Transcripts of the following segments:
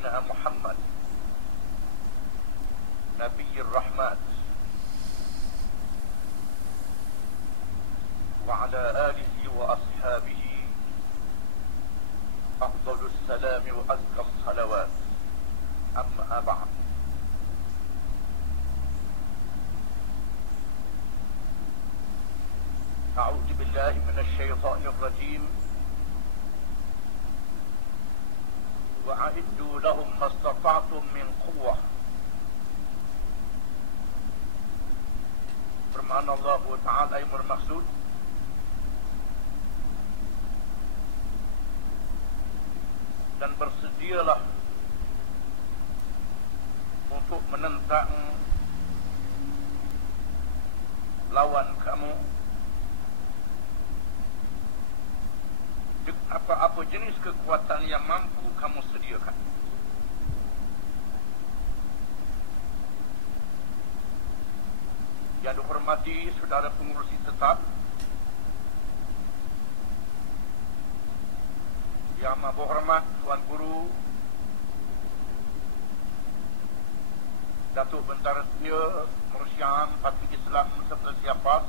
سيدنا محمد نبي الرحمة وعلى آله وأصحابه أفضل السلام وأزكى الصلوات. أما بعد، أعوذ بالله من الشيطان الرجيم. وأعدوا لهم ما استطعتم من قوة. Firman Allah Ta'ala yang bermaksud, dan bersedialah untuk menentang lawan kamu dengan apa-apa jenis kekuatan yang mampu kamu sediakan. Yang dihormati saudara pengurusi tetap, yang amat berhormat Tuan Guru Datuk Bentara Setia Mursyam Parti Islam Serta Siapas,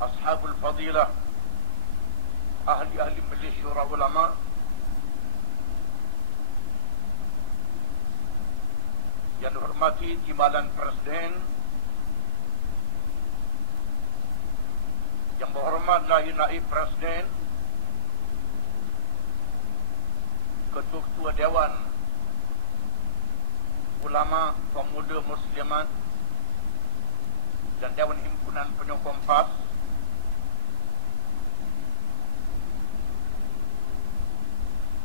Ashabul Fadilah, ahli-ahli Majlis Syura Ulama, yang dihormati Timbalan Presiden, yang berhormat Naib Presiden, Ketua Dewan Ulama Pemuda Muslimat dan Dewan Himpunan Penyokong PAS,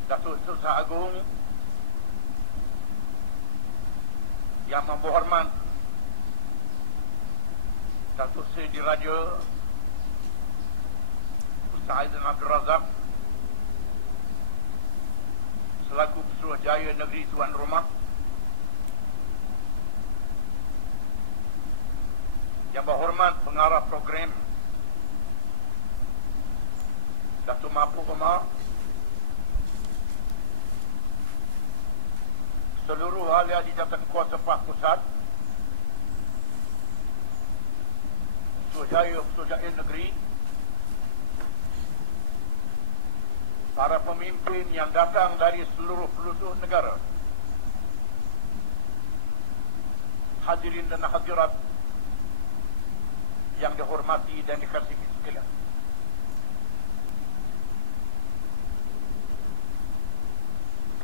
Datuk Susah Agung, yang berhormat Datuk Seri Diraja Ustaz Aizan Abdul Razak selaku Pesuruhjaya Negeri Tuan Rumah, yang berhormat Pengarah Program Datuk Mahfuz Umar, seluruh ahli-ahli jabatan kuasa PAS Pusat, Pesuruhjaya Negeri, para pemimpin yang datang dari seluruh pelosok negara, hadirin dan hadirat yang dihormati dan dikasihi sekalian.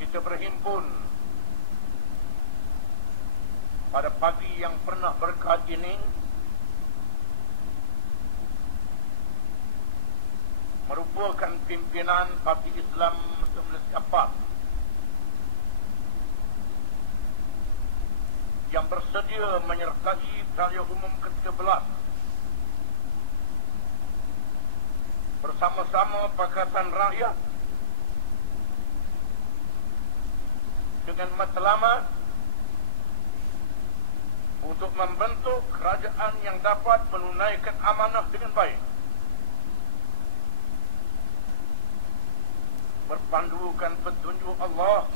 Kita berhimpun pada pagi yang pernah berkah ini merupakan pimpinan Parti Islam Malaysia PAS yang bersedia menyertai Raya Umum ke-13 bersama-sama Pakatan Rakyat dengan matlamat untuk membentuk kerajaan yang dapat menunaikan amanah dengan baik, berpandukan petunjuk Allah,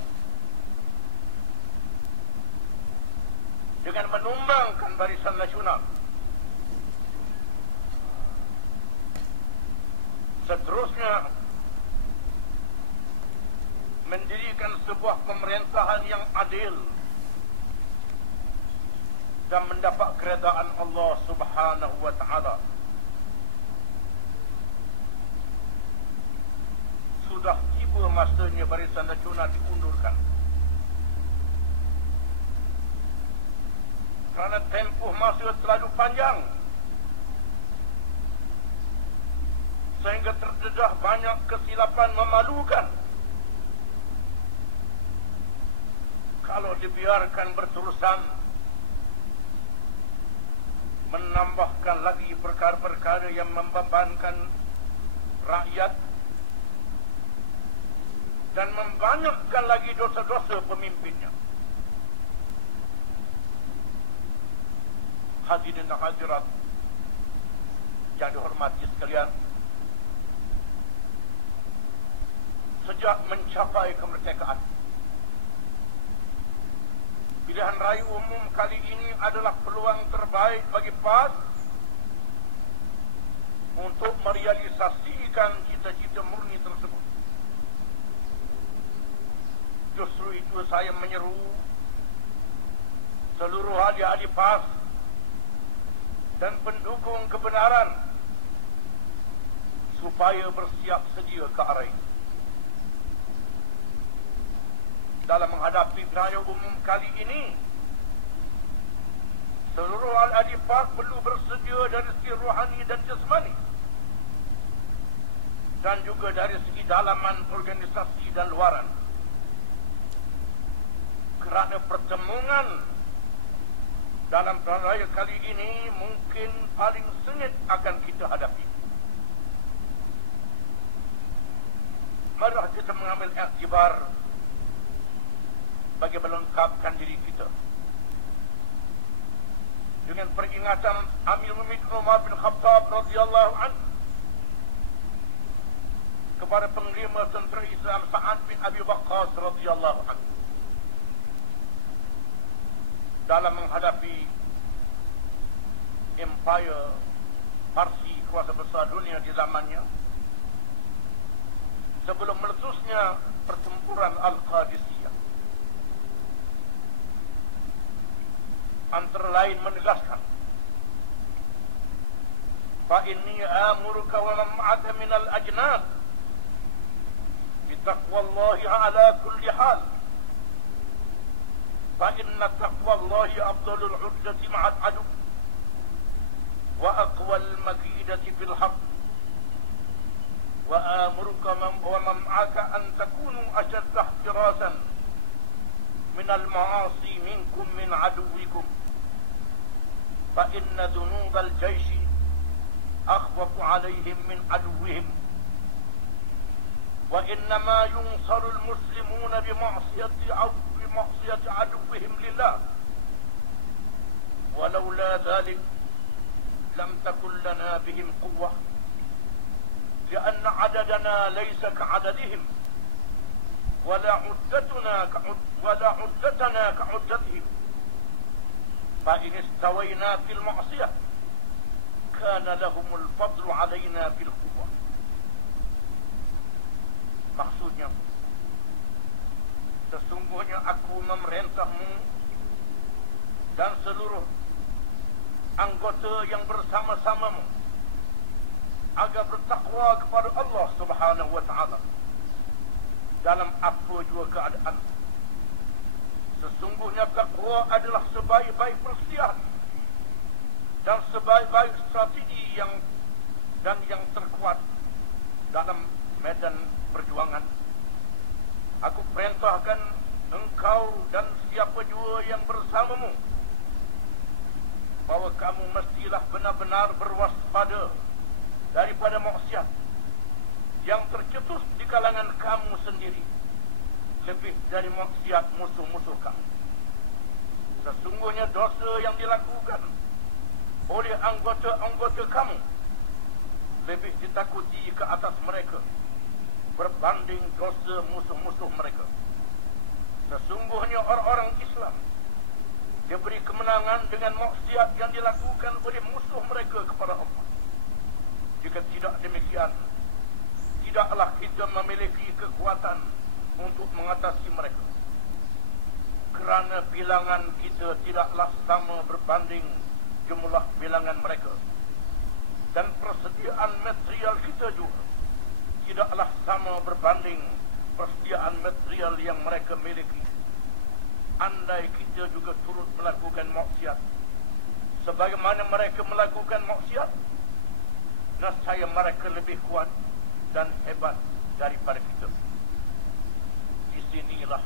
dengan menumbangkan Barisan Nasional. Seterusnya, mendirikan sebuah pemerintahan yang adil dan mendapat keredaan Allah Subhanahu wa Ta'ala. Sudah tiba masanya Barisan Nasional diundurkan, kerana tempoh masa terlalu panjang sehingga terdedah banyak kesilapan memalukan. Kalau dibiarkan berterusan, menambahkan lagi perkara-perkara yang membebankan rakyat dan membanyakkan lagi dosa-dosa pemimpinnya. Hadirin dan hadirat yang dihormati sekalian, mencapai kemerdekaan. Pilihan raya umum kali ini adalah peluang terbaik bagi PAS untuk merealisasikan cita-cita murni tersebut. Justru itu saya menyeru seluruh ahli-ahli PAS dan pendukung kebenaran supaya bersiap sedia ke arah ini. Dalam menghadapi raya umum kali ini, seluruh ahli PAS perlu bersedia dari segi rohani dan jasmani, dan juga dari segi dalaman organisasi dan luaran. Kerana pertemuan dalam raya kali ini mungkin paling sengit akan kita hadapi. Mari kita mengambil iktibar bagi melengkapkan diri kita dengan peringatan Amirul Mukminin Umar bin Khattab radhiyallahu anhu kepada penglima tentera Islam Sa'ad bin Abi Waqqas radhiyallahu anhu dalam menghadapi empire Parsi kuasa besar dunia di zamannya sebelum meletusnya pertempuran Al-Qadisiyah. Antara lain menegaskan, fa inni amuruka wa man ma'aka min al-ajnad bi taqwallahi ala kulli hal, fa inna taqwallahi afdalul 'uddati ma'a al-'adu wa aqwa al-makidati fil haqq, wa amuruka wa man ma'aka an takunu ashadda ihtirasan min al-ma'asi minkum min 'aduwikum, فإن ذنوب الجيش أخوف عليهم من عدوهم، وإنما ينصر المسلمون بمعصية عدوهم لله، ولولا ذلك لم تكن لنا بهم قوة، لأن عددنا ليس كعددهم ولا عدتنا كعدتهم، فإن استوينا في المعصية كان لهم الفضل علينا في القوة. Maksudnya, sesungguhnya aku memerintahmu dan seluruh anggota yang bersama-samamu agar bertakwa kepada Allah Subhanahu wa Ta'ala dalam apa jua keadaan. Sesungguhnya takwa adalah sebaik-baik persediaan dan sebaik-baik strategi yang terkuat dalam medan perjuangan. Aku perintahkan engkau dan siapa jua yang bersamamu bahawa kamu mestilah benar-benar berwaspada daripada maksiat yang tercetus di kalangan kamu sendiri, lebih dari maksiat musuh-musuh kamu. Sesungguhnya dosa yang dilakukan oleh anggota-anggota kamu lebih ditakuti ke atas mereka berbanding dosa musuh-musuh mereka. Sesungguhnya orang-orang Islam diberi kemenangan dengan maksiat yang dilakukan oleh musuh mereka kepada Allah. Jika tidak demikian, tidaklah kita memiliki kekuatan untuk mengatasi mereka, kerana bilangan kita tidaklah sama berbanding jumlah bilangan mereka, dan persediaan material kita juga tidaklah sama berbanding persediaan material yang mereka miliki. Andai kita juga turut melakukan maksiat sebagaimana mereka melakukan maksiat, nescaya mereka lebih kuat dan hebat daripada kita. Inilah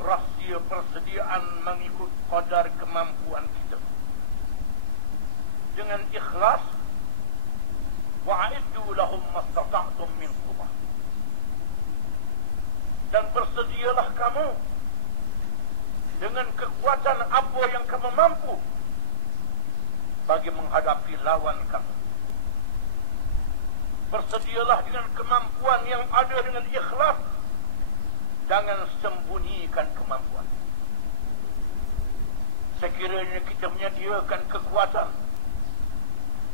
rahsia persediaan mengikut qadar kemampuan kita. Dengan ikhlas, wa'iddu lahum mastata'tum min quwwah, dan bersedialah kamu dengan kekuatan apa yang kamu mampu bagi menghadapi lawan kamu. bersedialah dengan kemampuan yang ada dengan ikhlas. Jangan sembunyikan kemampuan. Sekiranya kita menyediakan kekuatan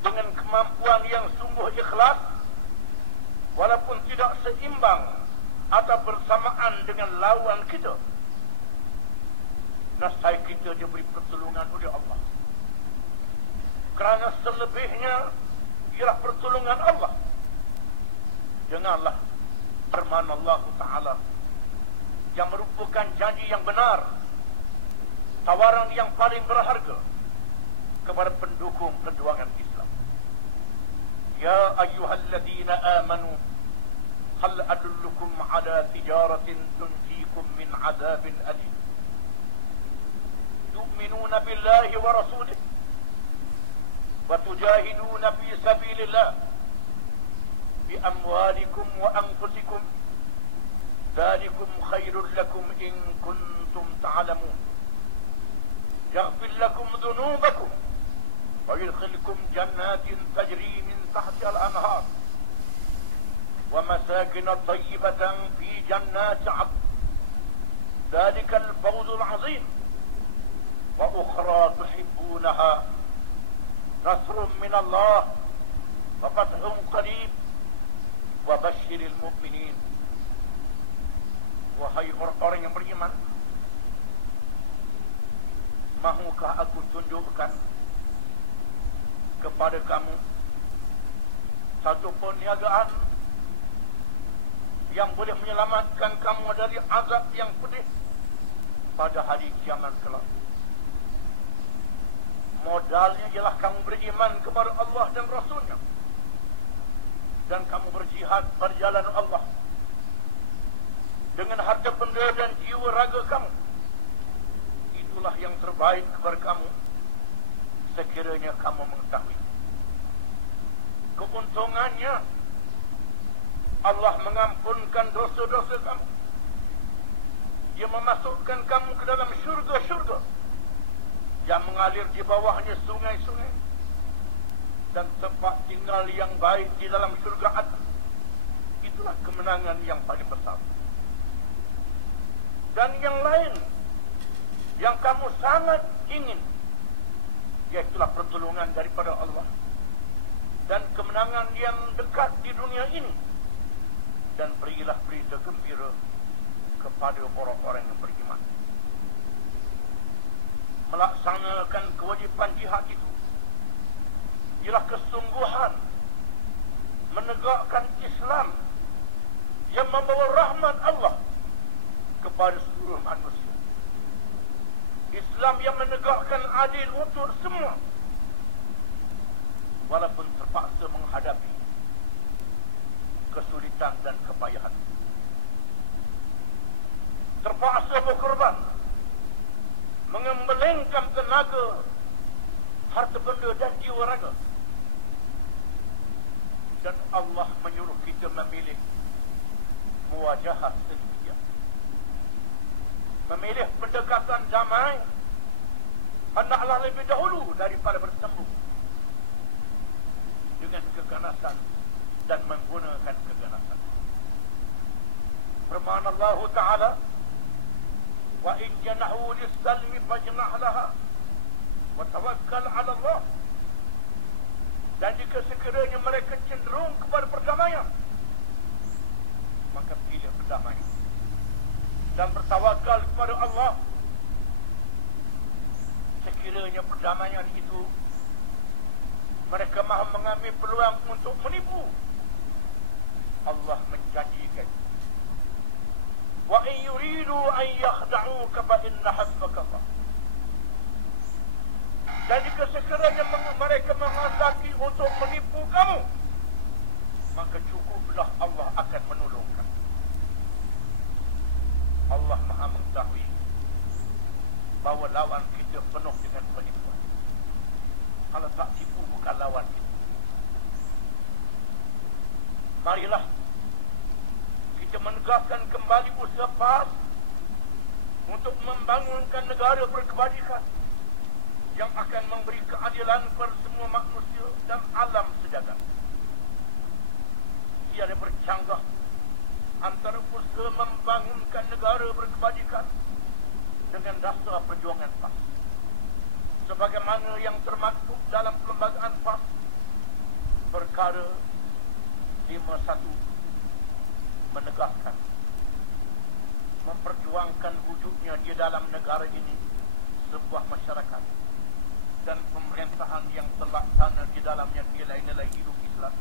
dengan kemampuan yang sungguh ikhlas, walaupun tidak seimbang atau bersamaan dengan lawan kita, nasai kita diberi pertolongan oleh Allah. Kerana selebihnya ialah pertolongan Allah. Dengarlah firman Allah Ta'ala yang merupakan janji yang benar, tawaran yang paling berharga kepada pendukung perjuangan Islam. Ya ayyuhalladzina amanu hal adullukum ala tijaratin tunjikum min azabin alim tu'minuna billahi wa rasulih wa tujahiduna fi sabilillah bi amwalikum wa anfusikum dzalikum khairul lakum in kuntum ta'lamun yaghfir lakum dhunubakum wa yudkhilkum jannatin tajri min tahtiha al-anhar wa masakin tayyibatan fi jannati 'adn dzalikal fawzul 'azim wa ukhra tuhibbunaha nasrun min Allah wa fathun qarib wa basyiril mu'minin. Wahai orang-orang yang beriman, mahukah aku tunjukkan kepada kamu satu perniagaan yang boleh menyelamatkan kamu dari azab yang pedih pada hari kiamat kelak? Modalnya ialah kamu beriman kepada Allah dan Rasulnya, dan kamu berjihad pada jalan Allah dengan harta benda dan jiwa raga kamu. Itulah yang terbaik kepada kamu sekiranya kamu mengetahui. Keuntungannya Allah mengampunkan dosa-dosa kamu. Dia memasukkan kamu ke dalam syurga-syurga yang mengalir di bawahnya sungai-sungai, dan tempat tinggal yang baik di dalam syurga Adn. Itulah kemenangan yang paling besar. Dan yang lain yang kamu sangat ingin, iaitulah pertolongan daripada Allah dan kemenangan yang dekat di dunia ini. Dan berilah berita gembira kepada orang-orang yang beriman. Melaksanakan kewajipan jihad itu ialah kesungguhan menegakkan Islam yang membawa rahmat Allah kepada seluruh manusia. Islam yang menegakkan adil untuk semua, walaupun terpaksa menghadapi kesulitan dan kepayahan, terpaksa berkorban, mengembelengkan tenaga, harta benda dan jiwa raga. Dan Allah menyuruh kita memilih muwajahah sedikit, memilih pendekatan damai, hendaklah lebih dahulu daripada bersembung dengan keganasan dan menggunakan keganasan. Firman Allah Ta'ala, wa in janahu lis-salmi fajnah laha wa tawakkal 'ala Allah. Dan jika sekiranya mereka cenderung kepada perdamaian, maka pilih perdamaian dan bertawakal kepada Allah. Sekiranya perdamaian itu mereka mahu mengambil peluang untuk menipu, Allah menjanjikan, wa in yuridu an yakhda'uka fa inna hasbaka Allah. Dan jika sekiranya mereka menghendaki untuk menipu kamu, maka cukuplah Allah akan menolong kamu. Allah Maha mengetahui bahawa lawan kita penuh dengan penipuan. Kalau tak tipu, bukan lawan kita. Marilah kita menegakkan kembali usaha PAS untuk membangunkan negara berkebajikan yang akan memberi keadilan kepada semua manusia dan alam sejagat. usaha membangunkan negara berkebajikan dengan dasar perjuangan PAS. Sebagaimana yang termaktub dalam perlembagaan PAS perkara 51 menegaskan memperjuangkan wujudnya di dalam negara ini sebuah masyarakat dan pemerintahan yang terlaksana di dalamnya nilai-nilai hidup Islam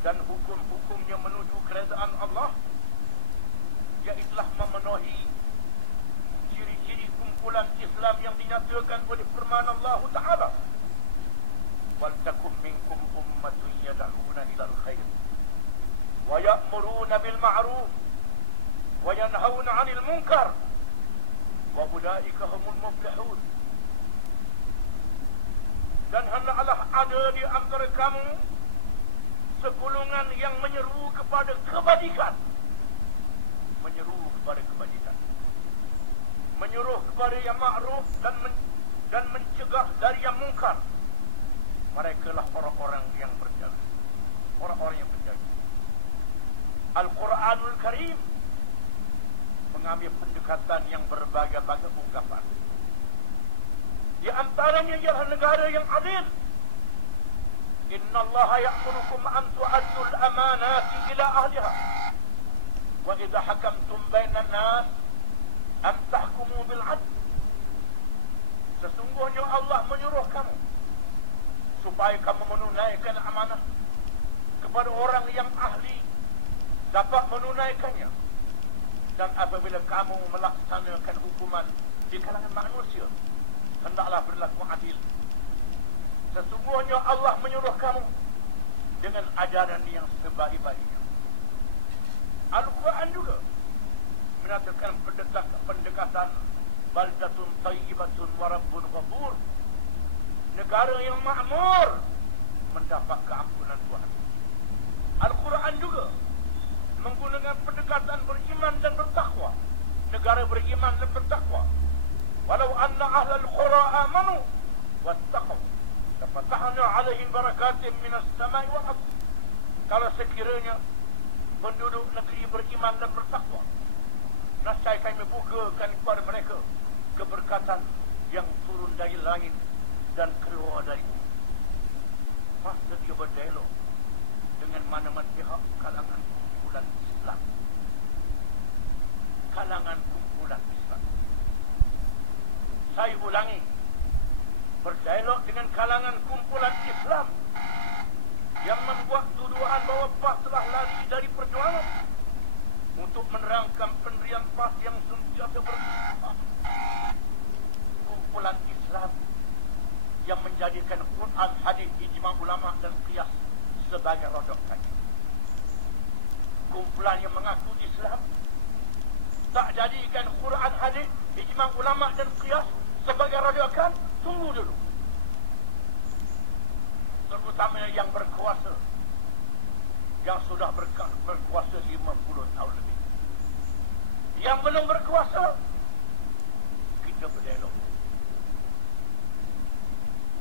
dan hukum-hukumnya menuju kerajaan Allah, iaitulah memenuhi ciri-ciri kumpulan Islam yang dinyatakan oleh firman Allah Ta'ala, wal takum minkum ummatun yad'una ilal khair wa ya'muruna bil ma'ruf wa yanhauna 'anil munkar wa ulaika humul muflihun. Dan hendaklah ada di antara kamu segolongan yang menyeru kepada kebajikan, menyuruh kepada yang ma'ruf dan mencegah dari yang mungkar. Mereka lah orang-orang yang berjaga, orang-orang yang berjaga. Al-Quranul Karim mengambil pendekatan yang berbagai-bagai ungkapan. Di antaranya ialah negara yang adil. Inna Allah ya'murukum an tu'addul amanati ila ahliha wa idha hakamtum bainan nas an tahkumu bil 'adl. Sesungguhnya Allah menyuruh kamu supaya kamu menunaikan amanah kepada orang yang ahli dapat menunaikannya, dan apabila kamu melaksanakan hukuman di kalangan manusia, hendaklah berlaku adil. Sesungguhnya Allah menyuruh kamu dengan ajaran yang sebaik-baiknya. Al-Quran juga menyatakan pendekatan baldatun tayyibatun wa rabbun ghafur, negara yang makmur mendapat keampunan Tuhan. Al-Quran juga menggunakan pendekatan beriman dan bertakwa, negara beriman dan bertakwa. Walau anna ahlal qura amanu wattaqaw lafatahna 'alaihim barakatin minas samai wal ardh. Kalau sekiranya penduduk negeri beriman dan bertakwa, nescaya kami bukakan kepada mereka keberkatan yang turun dari langit dan keluar dari bumi. Masa dia berdialog dengan mana-mana pihak kalangan kumpulan Islam, kalangan kumpulan Islam. Saya ulangi, berdialog dengan kalangan kumpulan Islam yang membuat tuduhan bahawa PAS telah lari dari perjuangan untuk menerangkan pendirian PAS yang sentiasa berkembang. Kumpulan Islam yang menjadikan Quran, hadis, ijma' ulama dan qiyas sebagai rodokan. Kumpulan yang mengaku Islam tak jadikan Quran, hadis, ijma' ulama dan qiyas sebagai rodokan. Tunggu dulu. Terutama yang berkuasa, yang sudah berkuasa 50 tahun lebih. Yang belum berkuasa, kita berdialog.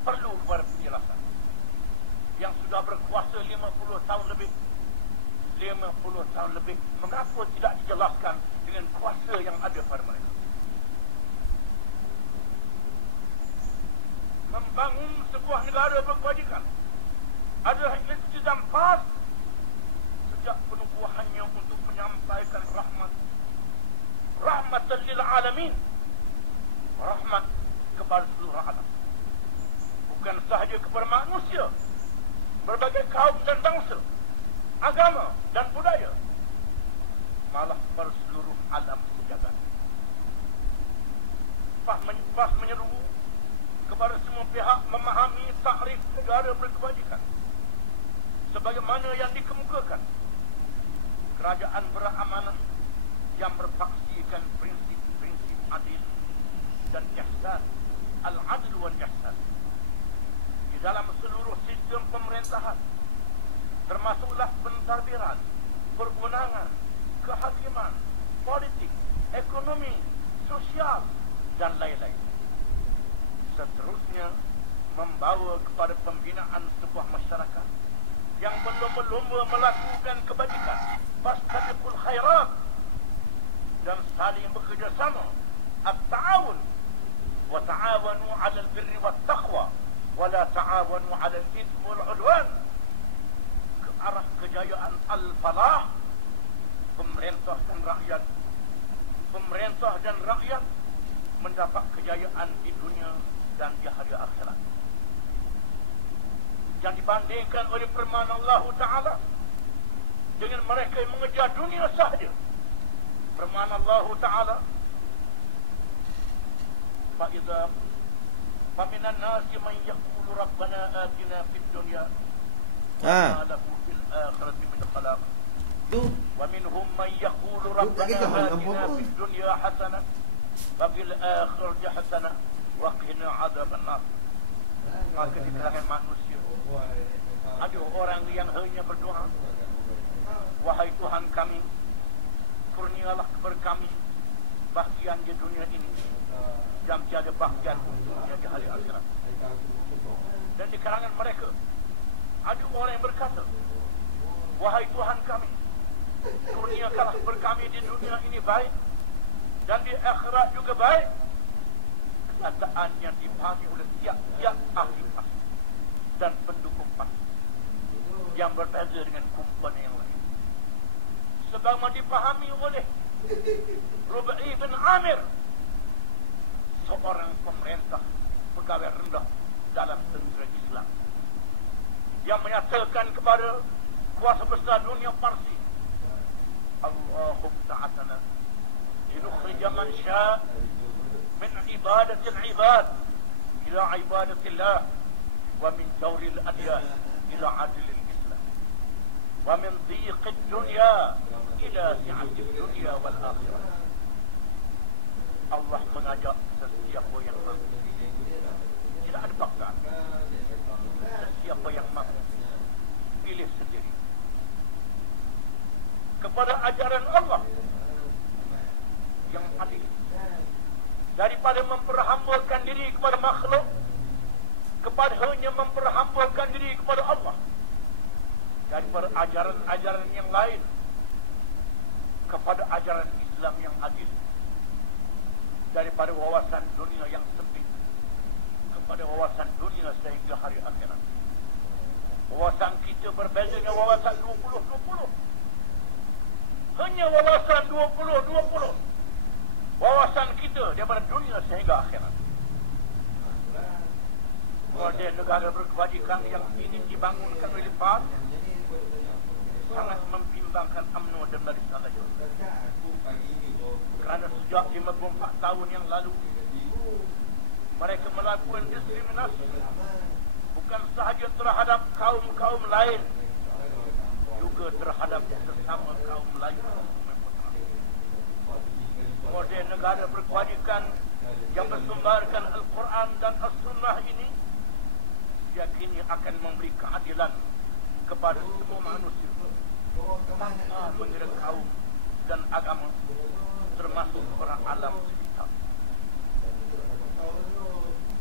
Perlu kepada penjelasan. Yang sudah berkuasa 50 tahun lebih, mengapa tidak dijelaskan dengan kuasa yang ada pada mereka? Membangun sebuah negara berkebajikan adalah iltizam PAS sejak penubuhannya untuk menyampaikan rahmatan lil alamin, rahmat kepada seluruh alam, bukan sahaja kepada manusia, berbagai kaum dan bangsa, agama dan budaya, malah kepada seluruh alam sejagat. PAS menyeru kepada semua pihak memahami takrif negara berkebajikan sebagaimana yang dikemukakan. Kerajaan beramanah yang berpaksikan prinsip-prinsip adil dan ihsan, al-adl wal ihsan, di dalam seluruh sistem pemerintahan, termasuklah pentadbiran, pergunangan, kehakiman, politik, ekonomi, sosial dan lain-lain. Seterusnya membawa kepada pembinaan sebuah masyarakat yang berlomba-lomba melakukan kebajikan, fastabiqul khairat al-falah, pemerintah dan rakyat. Pemerintah dan rakyat mendapat kejayaan di dunia dan di hari akhirat. Yang dibandingkan oleh firman Allah Ta'ala dengan mereka yang mengejar dunia sahaja. Firman Allah Ta'ala, فَإِذَا فَمِنَ النَّاسِ مَنْ يَقُولُ رَبَّنَا آتِنَا فِي الدُّنْيَا وَمَا لَهُ فِي الْآخِرَةِ مِنْ خَلَاقٍ وَمِنْهُمْ مَنْ يَقُولُ رَبَّنَا آتِنَا فِي الدُّنْيا حَسَنَةً وَفِي الْآخِرَةِ حَسَنَةً وَقِنَا عَذَابَ النَّارِ. Maka di kalangan manusia ada orang yang hanya berdoa, wahai Tuhan kami, kurnialah kepada kami bahagian di dunia ini yang tiada bahagian untuknya di hari akhirat. Dan di kalangan mereka ada orang yang berkata, wahai Tuhan kami, kurniakanlah kepada kami di dunia ini baik dan di akhirat juga baik. Kenyataan yang dipahami oleh tiap-tiap ahli pasti dan pendukung pasti yang berbeza dengan kumpulan yang lain. Sebagaimana dipahami oleh Rubai bin Amir, seorang pemerintah pegawai rendah dalam tentera Islam, yang menyatakan kepada kuasa besar dunia Parsi, Allahumma ta'atana linukhrija man syaa min ibadatil ibad ila ibadatillah wa min jawril adyan ila adlil Islam wa min dhiqid dunya ila si'atid dunya wal akhirah. Allah mengajak sesiapa yang mampu, tidak ada paksaan. Sesiapa yang mampu pilih sendiri kepada ajaran Allah yang adil, daripada memperhambakan diri kepada makhluk, kepada hanya memperhambakan diri kepada Allah, daripada ajaran-ajaran yang lain kepada ajaran Islam yang adil, daripada wawasan dunia yang sempit kepada wawasan dunia sehingga hari akhirat. Wawasan kita berbeza dengan wawasan 20-20. Hanya wawasan 20-20. Wawasan kita daripada dunia sehingga akhirat. Model negara berkebajikan yang ingin dibangunkan oleh PAS sangat membimbangkan UMNO dan Barisan Nasional. Kerana sejak 54 tahun yang lalu mereka melakukan diskriminasi bukan sahaja terhadap kaum-kaum lain, juga terhadap sesama kaum lain. Model negara berkebajikan yang bersumberkan Al-Quran dan As-Sunnah ini yakini akan memberi keadilan kepada semua manusia tanpa mengira kaum dan agama, termasuk orang alam sekitar.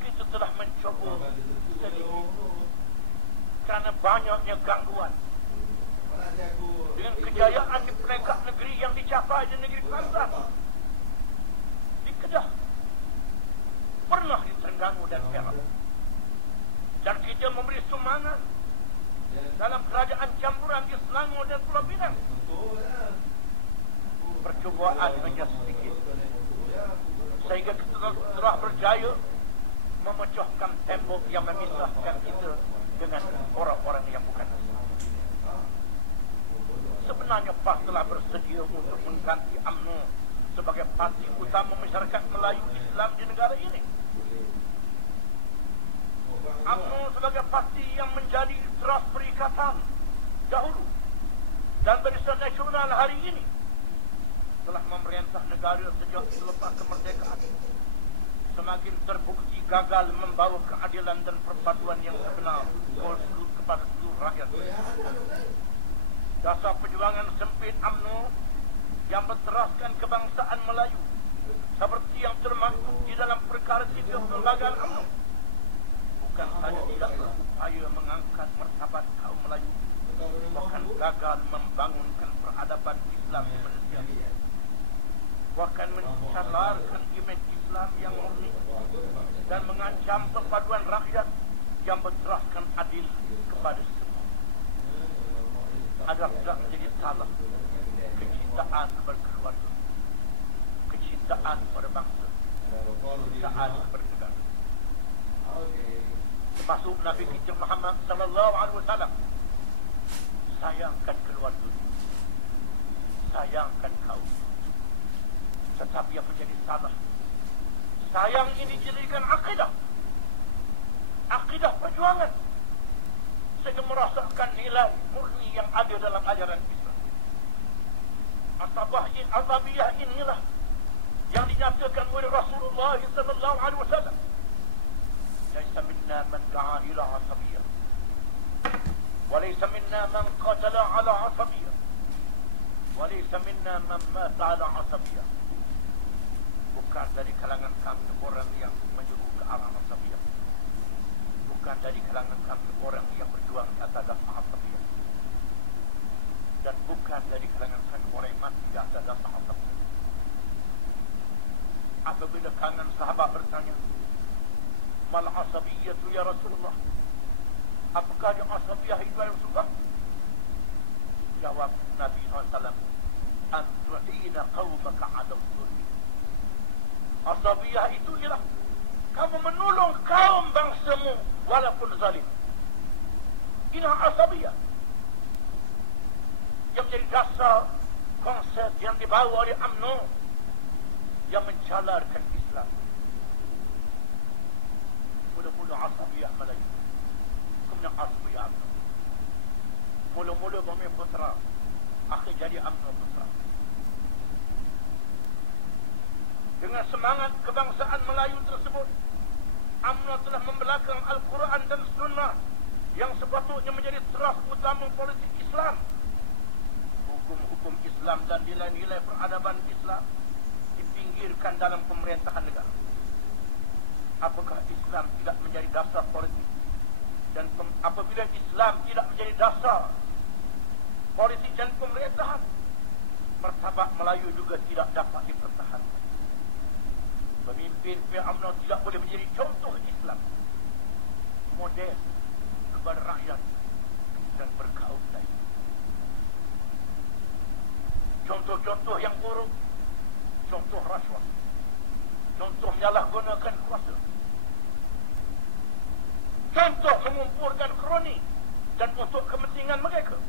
Kita telah mencoba selidiki kerana banyaknya gangguan dengan kejayaan di peringkat negeri yang dicapai di negeri Kelantan, di Kedah, pernah di Terengganu dan Perak. Dan kita memberi sumbangan dalam kerajaan campuran di Selangor dan Pulau Pinang. Percubaan hanya sedikit, sehingga kita telah berjaya memecahkan tembok yang memisahkan kita dengan orang-orang yang bukan Islam. Sebenarnya PAS telah bersedia untuk mengganti UMNO sebagai parti utama masyarakat Melayu Islam di negara ini. UMNO sebagai parti yang menjadi teras perikatan dahulu dan Barisan Nasional hari ini telah memerintah negara sejak selepas kemerdekaan, semakin terbukti gagal membawa keadilan dan perpaduan yang sebenar kepada seluruh rakyat. Dasar perjuangan sempit UMNO yang berteraskan kebangsaan Melayu seperti yang termaktub di dalam perkara 3 perlembagaan UMNO bukan saja tidak berupaya mengangkat martabat kaum Melayu, bahkan gagal membangunkan peradaban Islam di Malaysia, bahkan mencalarkan imej Islam yang murni dan mengancam perpaduan rakyat yang berteraskan adil kepada semua. Agar tidak menjadi salah. Kecintaan kepada keluarga, kecintaan kepada bangsa, kecintaan kepada negara. Termasuk Nabi kita Muhammad sallallahu alaihi wasallam. Sayangkan keluarga, sayangkan kaum. Tetapi yang menjadi salah, sayang ini dijadikan akidah, akidah perjuangan, sehingga merasakan nilai murni yang ada dalam ajaran Islam. Asabiyah inilah yang dinyatakan oleh Rasulullah sallallahu alaihi wasallam. Laisa minna man da'a ila asabiyah, wa laisa minna man qatala ala asabiyah, wa laisa minna man mata ala asabiyah. Bukan dari kalangan kami orang yang menyuruh ke arah asabiyah. Bukan dari kalangan kami orang yang berjuang di atas dasar asabiyah. Dan bukan dari kalangan kami orang yang mati di atas dasar asabiyah. Apabila kalangan sahabat bertanya, mal asabiyah tu ya Rasulullah, apakah yang asabiyah itu ya Rasulullah? Jawab Nabi SAW, antu'ina qawmaka ala dhulmi. Asabiyah itu ialah kamu menolong kaum bangsamu walaupun zalim. Inilah asabiyah yang menjadi dasar konsep yang dibawa oleh UMNO yang mencalarkan Islam. Mula-mula asabiyah Melayu, kemudian asabiyah UMNO. Mula-mula Bumi Putra, akhir jadi UMNO Putra. Dengan semangat kebangsaan Melayu tersebut, UMNO telah membelakang Al-Quran dan Sunnah yang sepatutnya menjadi teras utama politik Islam. Hukum-hukum Islam dan nilai-nilai peradaban Islam dipinggirkan dalam pemerintahan negara. Apakah Islam tidak menjadi dasar politik? Dan apabila Islam tidak menjadi dasar politik dan pemerintahan, martabat Melayu juga tidak dapat dipertahankan. Pemimpin UMNO tidak boleh menjadi contoh Islam, model kepada rakyat dan berkaum lain. Contoh-contoh yang buruk, contoh rasuah, contoh menyalahgunakan kuasa, contoh mengumpulkan kroni dan untuk kepentingan mereka.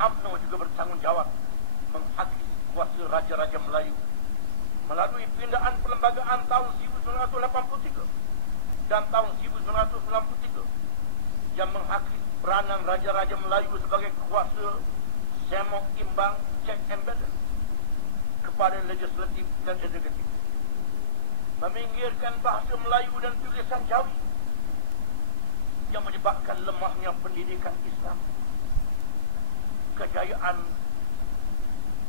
UMNO juga bertanggungjawab menghakimi kuasa Raja-Raja Melayu melalui pindaan perlembagaan tahun 1983 dan tahun 1993 yang menghakimi peranan Raja-Raja Melayu sebagai kuasa semok imbang check and balance kepada legislatif dan eksekutif, meminggirkan bahasa Melayu dan tulisan Jawi yang menyebabkan lemahnya pendidikan Islam. Kejayaan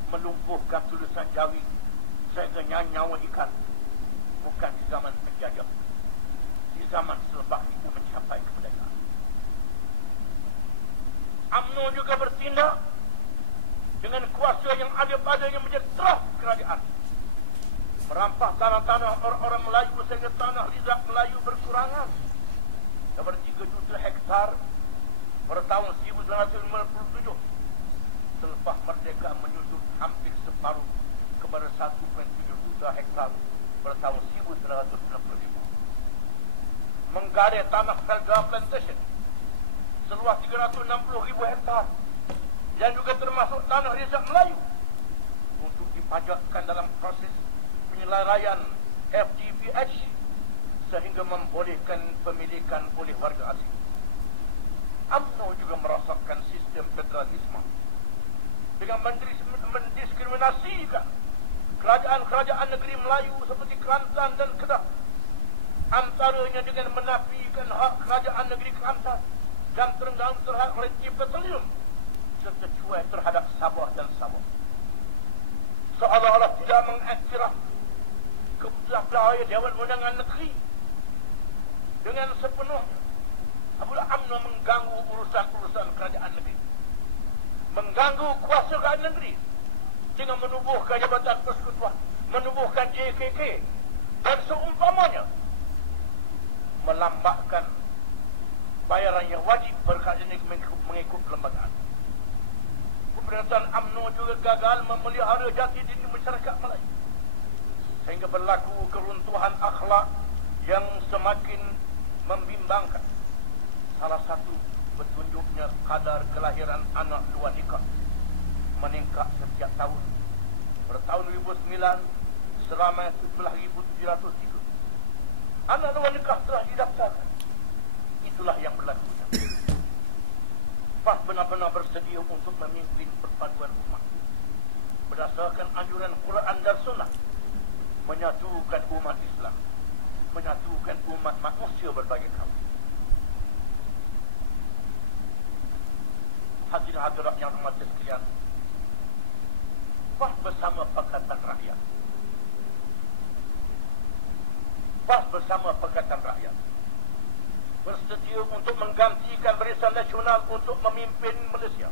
melumpuhkan tulisan Jawi sehingga nyawa ikan bukan di zaman penjajah, di zaman selepas itu mencapai kemerdekaan. UMNO juga bertindak dengan kuasa yang ada padanya menjadi terah kerajaan, merampas tanah-tanah orang-orang Melayu sehingga tanah lidak Melayu berkurangan daripada 3 juta hektar pada tahun 1957. Selepas merdeka menyusut hampir separuh kepada 1.7 juta hektar pada tahun 1995. Menggadai tanah Felda Plantation seluas 360,000 hektar yang juga termasuk tanah Rizal Melayu untuk dipajakkan dalam proses penyelarayan FDPH sehingga membolehkan pemilikan oleh warga asing. UMNO juga merasakan sistem federalisme dengan mendiskriminasikan kerajaan-kerajaan negeri Melayu seperti Kelantan dan Kedah, antaranya dengan menafikan hak kerajaan negeri Kelantan dan Terengganu terhadap renti petroleum serta cuai terhadap Sabah dan Sabah, seolah-olah tidak mengiktiraf keputusan pelayan Dewan Undangan Negeri dengan sepenuhnya. Apabila UMNO mengganggu urusan-urusan kerajaan negeri, mengganggu kuasa kerajaan negeri dengan menubuhkan Jabatan Persekutuan, menubuhkan JKK dan seumpamanya, melambatkan bayaran yang wajib berkait mengikut perlembagaan. Pemerintahan UMNO juga gagal memelihara jati diri masyarakat Melayu, sehingga berlaku keruntuhan akhlak yang semakin membimbangkan. Salah satu petunjuknya kadar kelahiran anak luar nikah meningkat setiap tahun. Pada tahun 2009 seramai 17,703 anak luar nikah telah didaftarkan. Itulah yang berlaku. PAS benar-benar bersedia untuk memimpin perpaduan umat berdasarkan anjuran Quran dan Sunnah, menyatukan umat Islam, menyatukan umat manusia berbagai kaum. Hadirin hadirat yang hormat sekalian, PAS bersama Pakatan Rakyat, PAS bersama Pakatan Rakyat bersedia untuk menggantikan Barisan Nasional untuk memimpin Malaysia.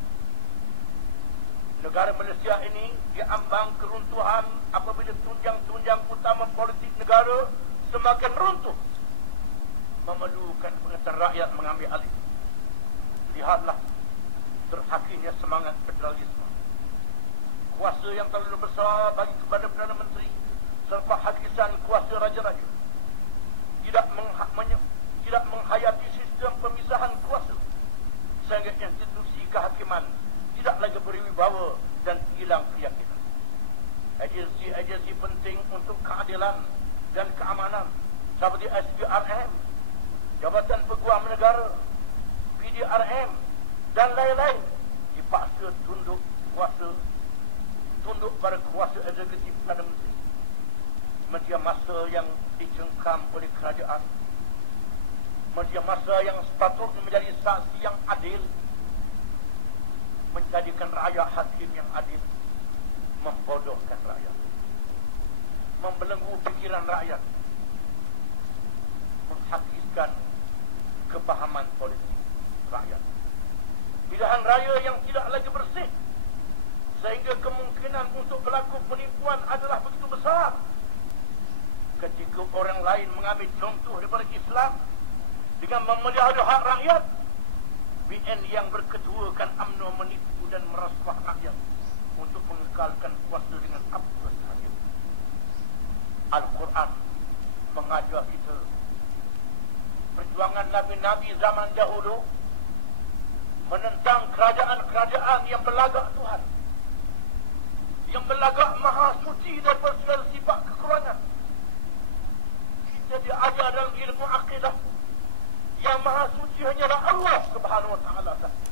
Negara Malaysia ini diambang keruntuhan apabila tunjang-tunjang utama politik negara semakin runtuh, memerlukan pengetahuan rakyat mengambil alih. Lihatlah terhakinya semangat federalisme, kuasa yang terlalu besar bagi kepada Perdana Menteri serta hakisan kuasa raja-raja, tidak menghayati sistem pemisahan kuasa, sehingga institusi kehakiman tidak lagi berwibawa dan hilang keyakinan. Agensi-agensi penting untuk keadilan dan keamanan seperti SPRM, Jabatan Peguam Negara, PDRM dan lain-lain dipaksa tunduk pada kuasa eksekutif Perdana Menteri. Media masa yang dicengkam oleh kerajaan, media masa yang sepatutnya menjadi saksi yang adil, menjadikan rakyat hakim yang adil, membodohkan rakyat, membelenggu fikiran rakyat, menghakiskan kepahaman politik rakyat. Pilihan raya yang tidak lagi bersih, sehingga kemungkinan untuk berlaku penipuan adalah begitu besar. Ketika orang lain mengambil contoh daripada Islam dengan memelihara hak rakyat, BN yang berketuakan UMNO menipu dan merasuah rakyat untuk mengekalkan kuasa dengan apa sahaja. Al-Quran mengajar kita perjuangan Nabi-Nabi zaman dahulu menentang kerajaan-kerajaan yang berlagak Tuhan, yang berlagak maha suci daripada segala sifat kekurangan. Kita diajar dalam ilmu akidah yang maha suci hanyalah Allah Subhanahu Wa Taala sahaja.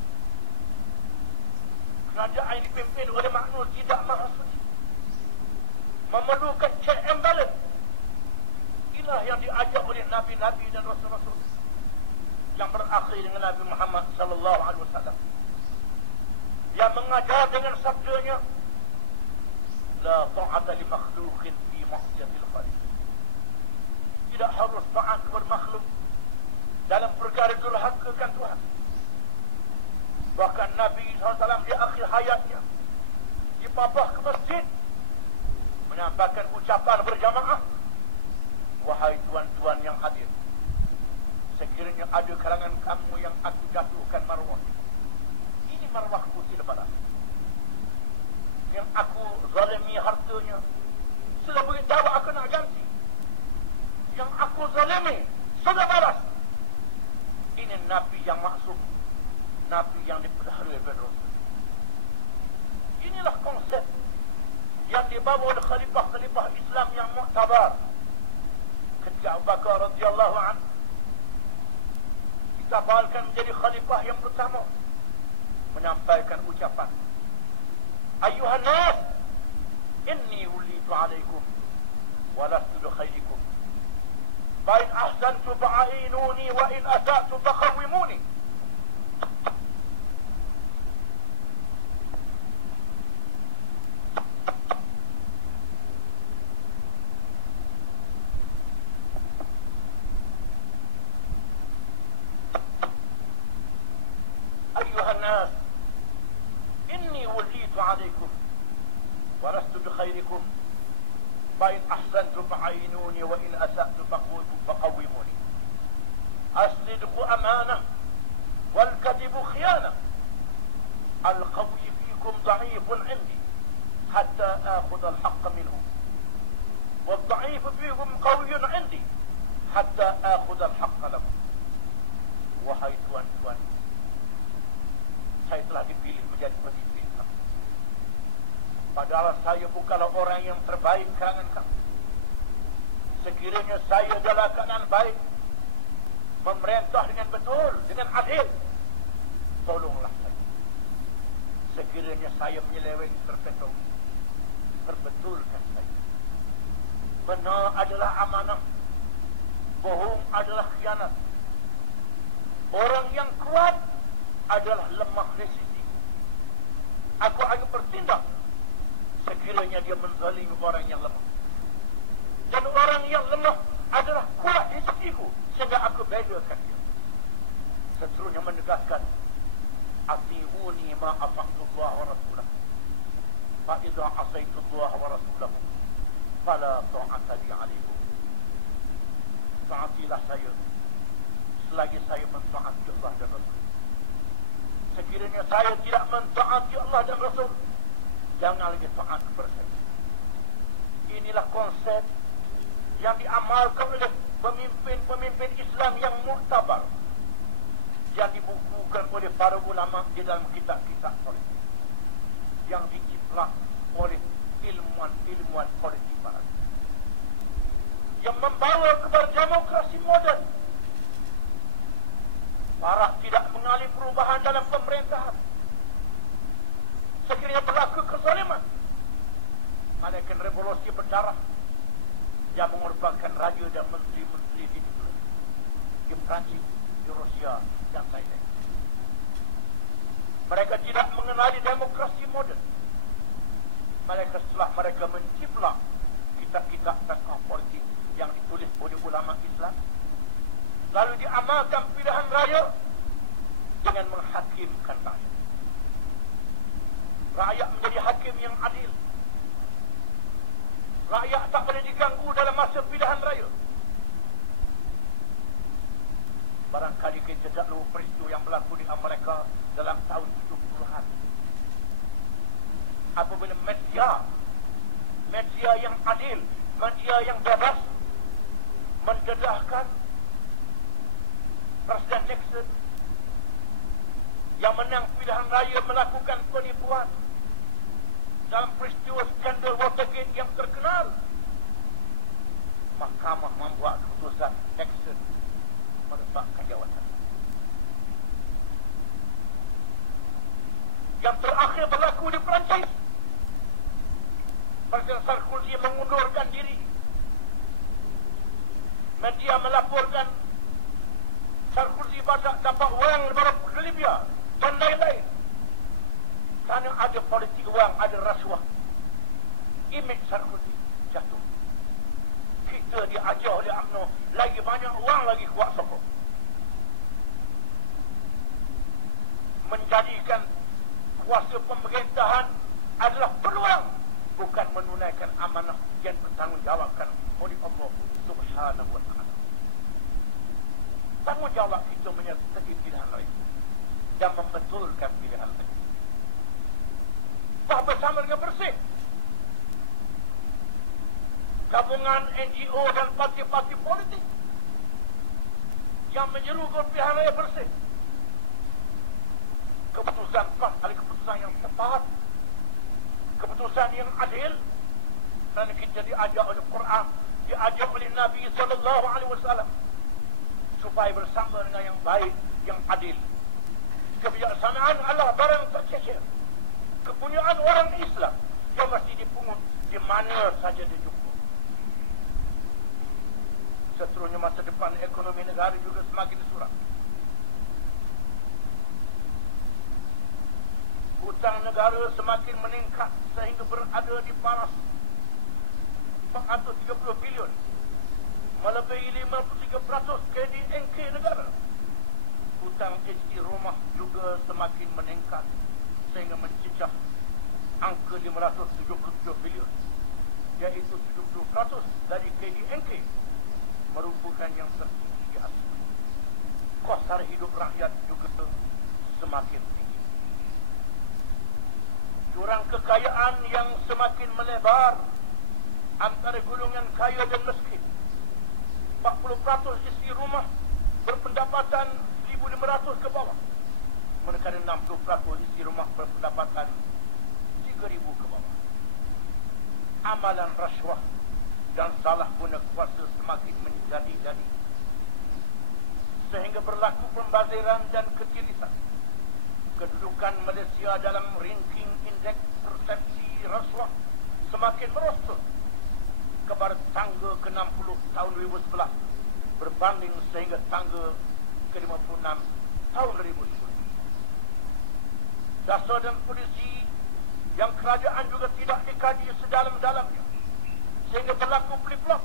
Kerajaan yang dipimpin oleh makhluk tidak maha suci, memerlukan check and balance. Inilah yang diajar oleh Nabi-Nabi dan Rasul-Rasul, yang berakhir dengan Nabi Muhammad sallallahu alaihi wasallam, yang mengajar dengan sabdanya, la ta'ata li makhluqin fi ma'siyatil khaliq. Tidak harus taat kepada makhluk dalam perkara durhakakan Tuhan. Bahkan Nabi SAW di akhir hayatnya dipapah ke masjid menyampaikan ucapan berjamaah, wahai tuan-tuan yang hadir, sekiranya ada kalangan kamu yang aku jatuhkan marwah, ini marwahku tidak balas. Yang aku zalimi hartanya, sudah beritahu aku nak ganti. Yang aku zalimi sudah balas. Ini Nabi yang maksum, Nabi yang dipelihara oleh Rasul. Inilah konsep yang dibawa oleh khalifah-khalifah Islam yang muktabar. Ketika Abu Bakar radhiyallahu anhu ditabalkan menjadi khalifah yang pertama, menyampaikan ucapan, ayuhan nas, inni wulitu alaikum walastu bi khairikum, fa in ahsantu fa'inuni wa in asa'tu fakhawimuni. Ayuhan nas, inni wulitu alaikum walastu bi khairikum, فإن أحسنت فعينوني وإن أسأت فقوموني. الصدق أمانة والكذب خيانة. القوي فيكم ضعيف Padahal saya bukanlah orang yang terbaik kalangan kamu. Sekiranya saya dalam keadaan baik, memerintah dengan betul, dengan adil, tolonglah saya. Sekiranya saya menyeleweng tertentu, perbetulkan saya. Benar adalah amanah, bohong adalah khianat. Orang yang kuat adalah lemah resisi. Aku akan bertindak sekiranya dia menzalimi orang yang lemah. Dan orang yang lemah adalah kuat di sisiku, sehingga aku bedakan dia. Seterusnya menegaskan, ati'uni ma ata'tullah wa rasulah, fa idza asaitullah wa rasulahu fala ta'ata li 'alaikum. Taatilah saya selagi saya mentaati Allah dan Rasul. Sekiranya saya tidak mentaati Allah dan Rasul, jangan lagi taat kepada saya. Inilah konsep yang diamalkan oleh pemimpin-pemimpin Islam yang muktabar, yang dibukukan oleh para ulama di dalam kitab-kitab politik, yang diciplak oleh ilmuwan-ilmuwan politik barat, yang membawa kepada demokrasi moden. Barat tidak mengalami perubahan dalam pemerintahan. Sekiranya berlaku kezaliman, manakan revolusi berdarah yang mengorbankan raja dan menteri-menteri di Perancis, di Rusia dan lain-lain. Mereka tidak mengenali demokrasi moden. Mereka setelah mereka menciplak kitab-kitab tokoh politik yang ditulis oleh ulama Islam, lalu diamalkan pilihan raya dengan menghakimkan rakyat. Rakyat menjadi hakim yang adil. Rakyat tak boleh diganggu dalam masa pilihan raya. Barangkali kita tidak tahu peristiwa yang berlaku di Amerika dalam tahun 70-an. Apabila media yang adil, media yang bebas, mendedahkan Presiden Nixon yang menang pilihan raya melakukan penipuan dalam peristiwa skandal Watergate yang terkenal. Mahkamah membuat keputusan Nixon meletakkan jawatan. Yang terakhir berlaku di Perancis. Presiden Sarkozy mengundurkan diri. Media melaporkan Sarkozy dapat wang ke Libya dan lain-lain. Karena ada politik wang, ada rasuah. Imej Sarkozy jatuh. Kita diajar oleh UMNO lagi banyak wang, lagi kuat sokong. Menjadikan kuasa pemerintahan adalah peluang, bukan menunaikan amanah yang bertanggungjawabkan oleh Allah Subhanahu wa ta'ala. Tanggungjawab kita menyertai pilihan raya dan membetulkan pilihan raya. Bersama dengan bersih. Gabungan NGO dan parti-parti politik yang menyeru ke pilihan raya bersih. Keputusan pas adalah keputusan yang tepat, keputusan yang adil, dan kita diajak oleh Quran, diajak oleh Nabi SAW supaya bersama dengan yang baik, yang adil. Kebijaksanaan Allah barang tercecer. Kepunyaan orang Islam yang mesti dipungut di mana saja dia jumpa. Seterusnya masa depan ekonomi negara juga semakin suram. Hutang negara semakin meningkat sehingga berada di paras 430 bilion, melebihi 53% KDNK negara. Hutang HT rumah juga semakin meningkat sehingga mencecah angka 577 bilion, iaitu 70% dari KDNK, merupakan yang tertinggi di Asia. Kos tarikh hidup rakyat juga semakin tinggi. Jurang kekayaan yang semakin melebar antara golongan kaya dan miskin. 40% isi rumah berpendapatan 1,500 ke bawah, manakala 60% isi rumah berpendapatan 3,000 ke bawah. amalan rasuah dan salah guna kuasa semakin menjadi-jadi, sehingga berlaku pembaziran dan ketirisan. Kedudukan Malaysia dalam ranking indeks persepsi rasuah semakin merosot kepada tangga ke-60 tahun 2011 berbanding sehingga tangga ke-56 tahun 2010. Dasar dan polisi yang kerajaan juga tidak dikaji sedalam-dalamnya, sehingga berlaku flip-flop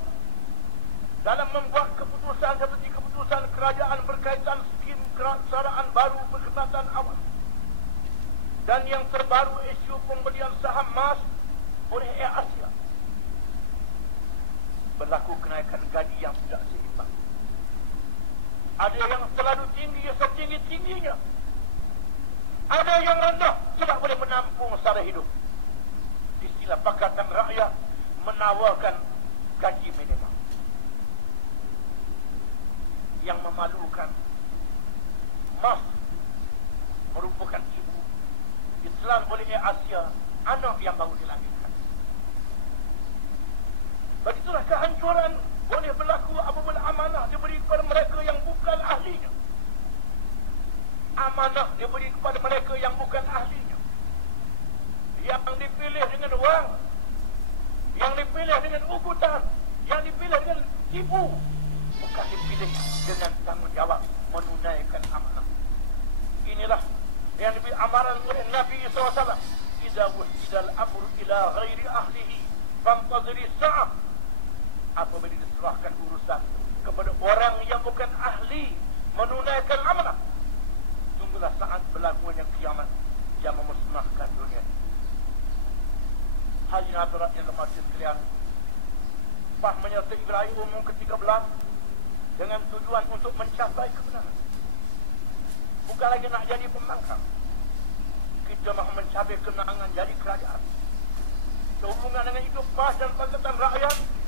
dalam membuat keputusan seperti keputusan kerajaan berkaitan skim kerajaan baru perkhidmatan awal, dan yang terbaru isu pembelian saham emas oleh Air Asia. Berlaku kenaikan gaji yang tidak seimbang. Ada yang terlalu tinggi, setinggi-tingginya. Ada yang rendah, tidak boleh menampung sara hidup. Istilah Pakatan Rakyat menawarkan gaji minimum. Yang memalukan, emas merupakan ibu, ditelan oleh Air Asia, anak yang baru dilahirkan. Begitulah kehancuran boleh berlaku apabila amanah diberi kepada mereka yang bukan ahlinya. Amanah diberi kepada mereka yang bukan ahlinya, yang dipilih dengan wang, yang dipilih dengan ugutan, yang dipilih dengan tipu, bukan dipilih dengan tanggungjawab menunaikan amanah. Inilah yang diberi amaran oleh Nabi SAW. Idza wusida al-amru ila ghairi ahlihi fantaziri sa'ah. Apabila diserahkan urusan kepada orang yang bukan ahli menunaikan amanah, tunggulah saat berlakunya kiamat yang memusnahkan dunia. Hadirin hadirat yang berbahagia sekalian, PAH menyertai wilayah umum ke-13 dengan tujuan untuk mencapai kebenaran. Bukan lagi nak jadi pembangkang. Kita mahu mencapai kemenangan jadi kerajaan. Sehubungan dengan itu, PAH dan Pakatan Rakyat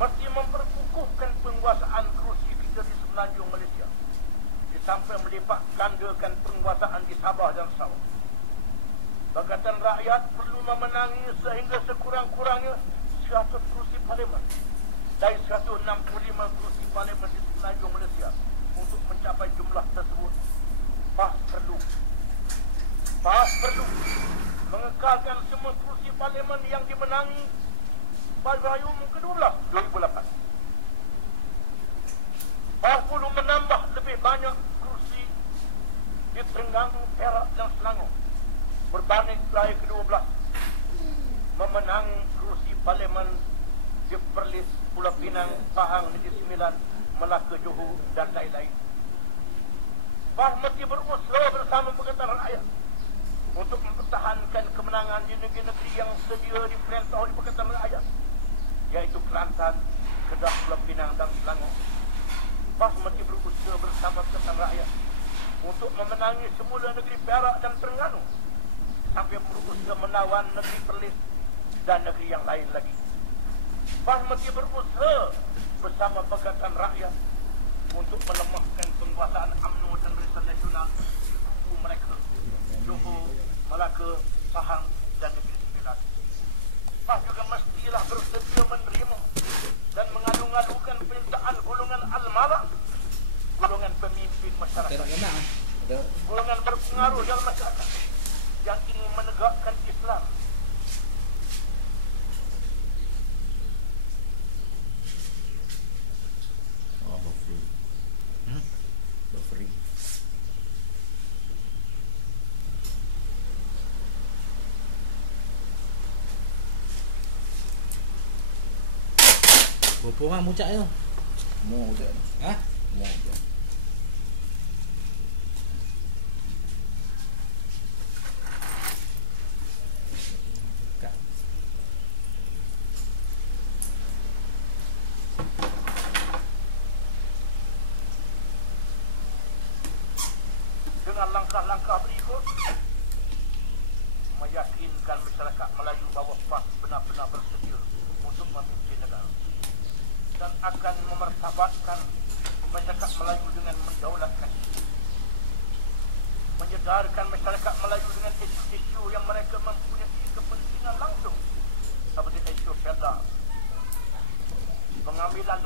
mesti memperkukuhkan penguasaan kerusi kita di semenanjung Malaysia, sampai melipat gandakan penguasaan di Sabah dan Sarawak. Pakatan Rakyat perlu memenangi sehingga sekurang-kurangnya 100 kerusi parlimen dari 165 kerusi parlimen di semenanjung Malaysia. Untuk mencapai jumlah tersebut, PAH perlu mengekalkan semua kerusi parlimen yang dimenangi pada Raya Umum ke-12 2008. PAH perlu menambah lebih banyak kerusi di Terengganu, Perak dan Selangor berbanding Raya ke-12, memenangi kerusi parlimen di Perlis, Pulau Pinang, Pahang, Negeri Sembilan, Melaka, Johor dan lain-lain. PAH mesti berusaha bersama Pakatan Rakyat untuk mempertahankan kemenangan di negeri-negeri yang sedia diperintah oleh Pakatan Rakyat, iaitu Kelantan, Kedah, Pulau Pinang dan Selangor. PAH mesti berusaha bersama Pakatan Rakyat untuk memenangi semula negeri Perak dan Terengganu, sampai berusaha menawan negeri Perlis dan negeri yang lain lagi. PAH mesti berusaha bersama Pakatan Rakyat untuk melemahkan penguasaan UMNO dan Barisan Nasional di kubu mereka, Johor, Melaka, Pahang dan Negeri Sembilan. PAH juga mestilah bersedia menerima dan mengadu-ngadukan perintah golongan al-mala, golongan pemimpin masyarakat, golongan berpengaruh dalam masyarakat yang ingin menegakkan Islam. Berapa orang mucak tu? Mau je. Ha? Mau je. Kak. Dengan langkah-langkah berikut, meyakinkan masyarakat Melayu bahawa PAH benar-benar bersedia untuk memimpin negara dan akan memertabatkan masyarakat Melayu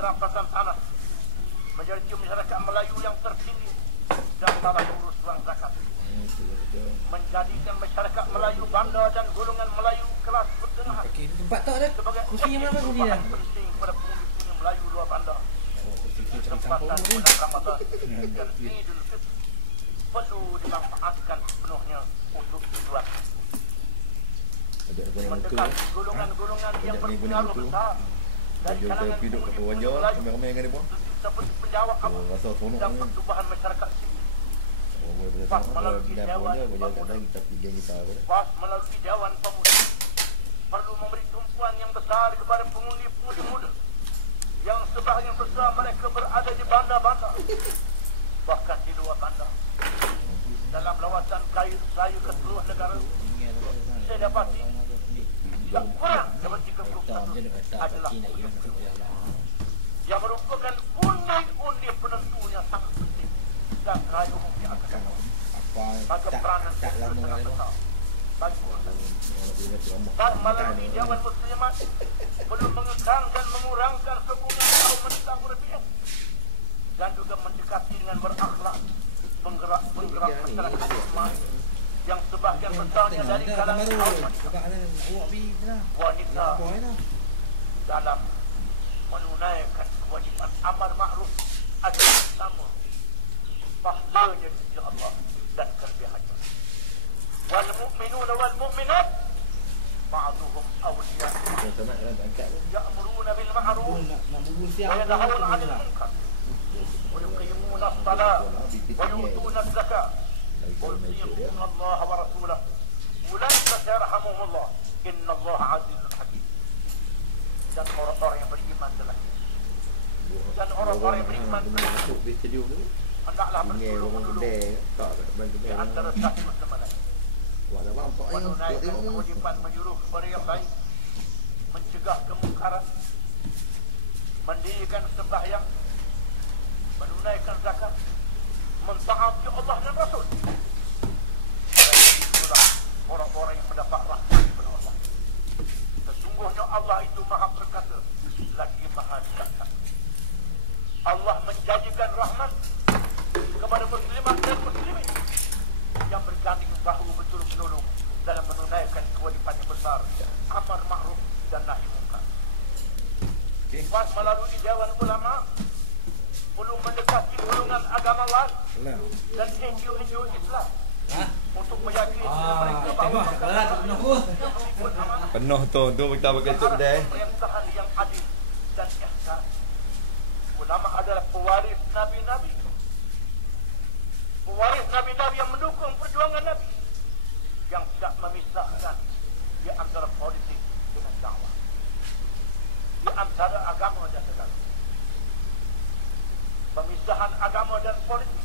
rampasan tanah, majoriti masyarakat Melayu yang terpilih dan salah urus wang zakat, menjadikan masyarakat Melayu Banda dan golongan Melayu kelas menengah Okey, tempat tak ada. sebagai Kursi yang mana kursi bahan dah? penting pada penghuni Melayu luar Banda. Kesempatan Campur bulan Ramadan dan Idul Fitri perlu dimanfaatkan sepenuhnya untuk tujuan mendekati golongan-golongan yang berpengaruh besar dari kalangan penghuni Melayu seperti penjawab dan pertubuhan masyarakat sipil. PAS melalui Dewan Pemuda perlu memberi tumpuan yang besar kepada pengundi-pengundi muda yang sebahagian besar mereka berada di bandar-bandar, bahkan di luar bandar. Dalam lawatan saya ke seluruh negara, saya dapati tak kurang dapat 30% adalah yang merupakan undi-undi penentu yang sangat penting dan raya umum yang akan datang. Maka peranan sangat besar bagi urusan ini. PAS melalui Dewan Muslimat perlu mengekang dan mengurangkan sokongan kaum wanita Murabiah dan juga mendekati dengan berakhlak penggerak masyarakat Islam yang sebahagian besarnya dari kalangan kaum wanita dalam menunaikan kewajipan amar ma'ruf adalah sama pahalanya di Allah dan kelebihannya. Wal mu'minuna wal mu'minat ba'duhum awliya ya'muruna bil ma'ruf wa yanhauna 'anil munkar wa yuqimuna as-salata wa yu'tuna az-zakata wa yuti'una Allah wa rasulahu ulaika sayarhamuhumullah innallaha 'azizun hakim. Dan orang-orang yang beriman adalah dan orang-orang yang beriman hendaklah bertolong-menolong di antara satu sama lain, menunaikan kewajipan menyuruh kepada yang baik, mencegah kemungkaran, mendirikan sembahyang, menunaikan zakat, mentaati Allah dan Rasul. Dan itulah orang-orang yang mendapat rahmat daripada Allah. Sesungguhnya Allah itu Maha Perkasa lagi Maha Bijaksana. Allah menjanjikan rahmat kepada muslimat dan muslimin yang berganding bahu betul menolong dalam menunaikan kewajipan yang besar amar ma'ruf dan nahi munkar. PAS melalui Dewan Ulama perlu mendekati golongan agamawan dan NGO Islam untuk meyakini mereka bahawa penuh tu kita pakai tu dah. Pemerintahan yang adil dan ihsan. Ulama adalah pewaris nabi-nabi. Pewaris nabi-nabi yang mendukung perjuangan Nabi, yang tidak memisahkan di antara politik dengan dakwah, di antara agama dan negara. Pemisahan agama dan politik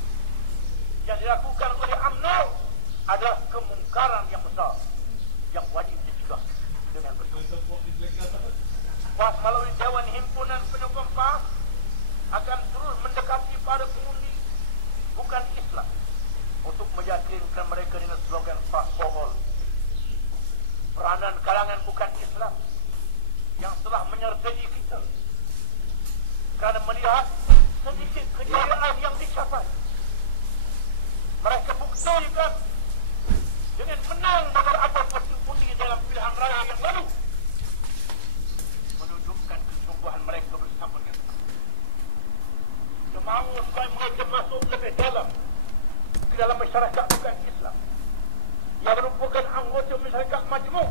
yang dilakukan oleh UMNO adalah kemungkaran yang besar yang wajib dicegah dengan betul. PAS melalui Dewan Himpunan Penyokong PAS akan terus mendekati para pengundi bukan Islam untuk meyakinkan mereka dengan slogan PAS for all. Peranan kalangan bukan Islam yang telah menyertai kita kerana melihat sedikit kejayaan yang dicapai, mereka buktikan dengan menang beberapa undi dalam pilihan raya yang lalu, menunjukkan kesungguhan mereka bersama dengan semau supaya mereka masuk lebih dalam ke dalam masyarakat bukan Islam yang merupakan anggota masyarakat majmuk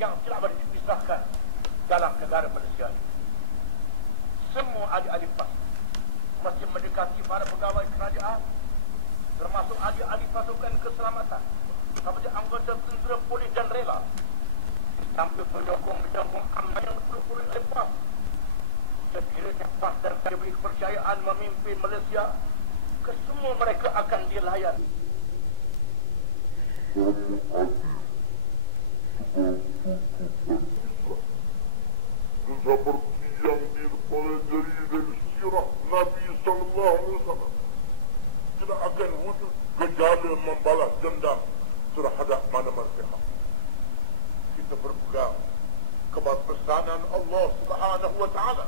yang tidak boleh dipisahkan dalam negara Malaysia ini. Semua adik-adik PAS masih mendekati para pegawai kerajaan, termasuk adik-adik pasukan keselamatan seperti anggota tentera, polis dan rela, sampai pendukung UMNO yang berpuluh oleh PAS. Sekiranya PAS dan diberi kepercayaan memimpin Malaysia, kesemua mereka akan dilayan. Seperti yang dipelajari dari sirah Nabi Sallallahu Alaihi Wasallam, tidak akan wujud gejala membalas dendam terhadap mana-mana pihak. Kita berpegang kepada pesanan Allah Subhanahu Wa Taala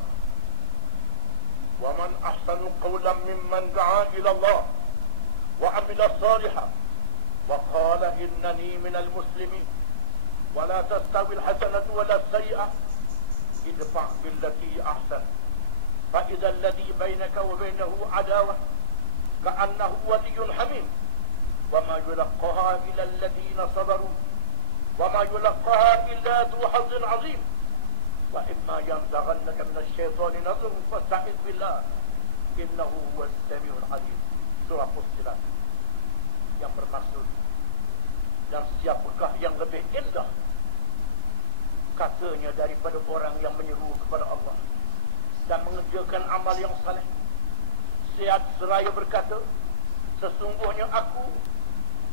ومن أحسن قولا ممن دعا إلى الله وعمل صالحا وقال إنني من المسلمين ولا تستوي الحسنة ولا السيئة ادفع بالتي أحسن فإذا الذي بينك وبينه عداوة كأنه ولي حميم وما يلقاها إلا الذين صبروا وما يلقاها إلا ذو حظ عظيم وإما ينزغنك من الشيطان نزغ فاستعذ بالله إنه هو السميع العليم. Surah Fussilat. Yang bermaksud, dan siapakah yang lebih indah katanya daripada orang yang menyeru kepada Allah dan mengerjakan amal yang saleh. Siap seraya berkata, sesungguhnya aku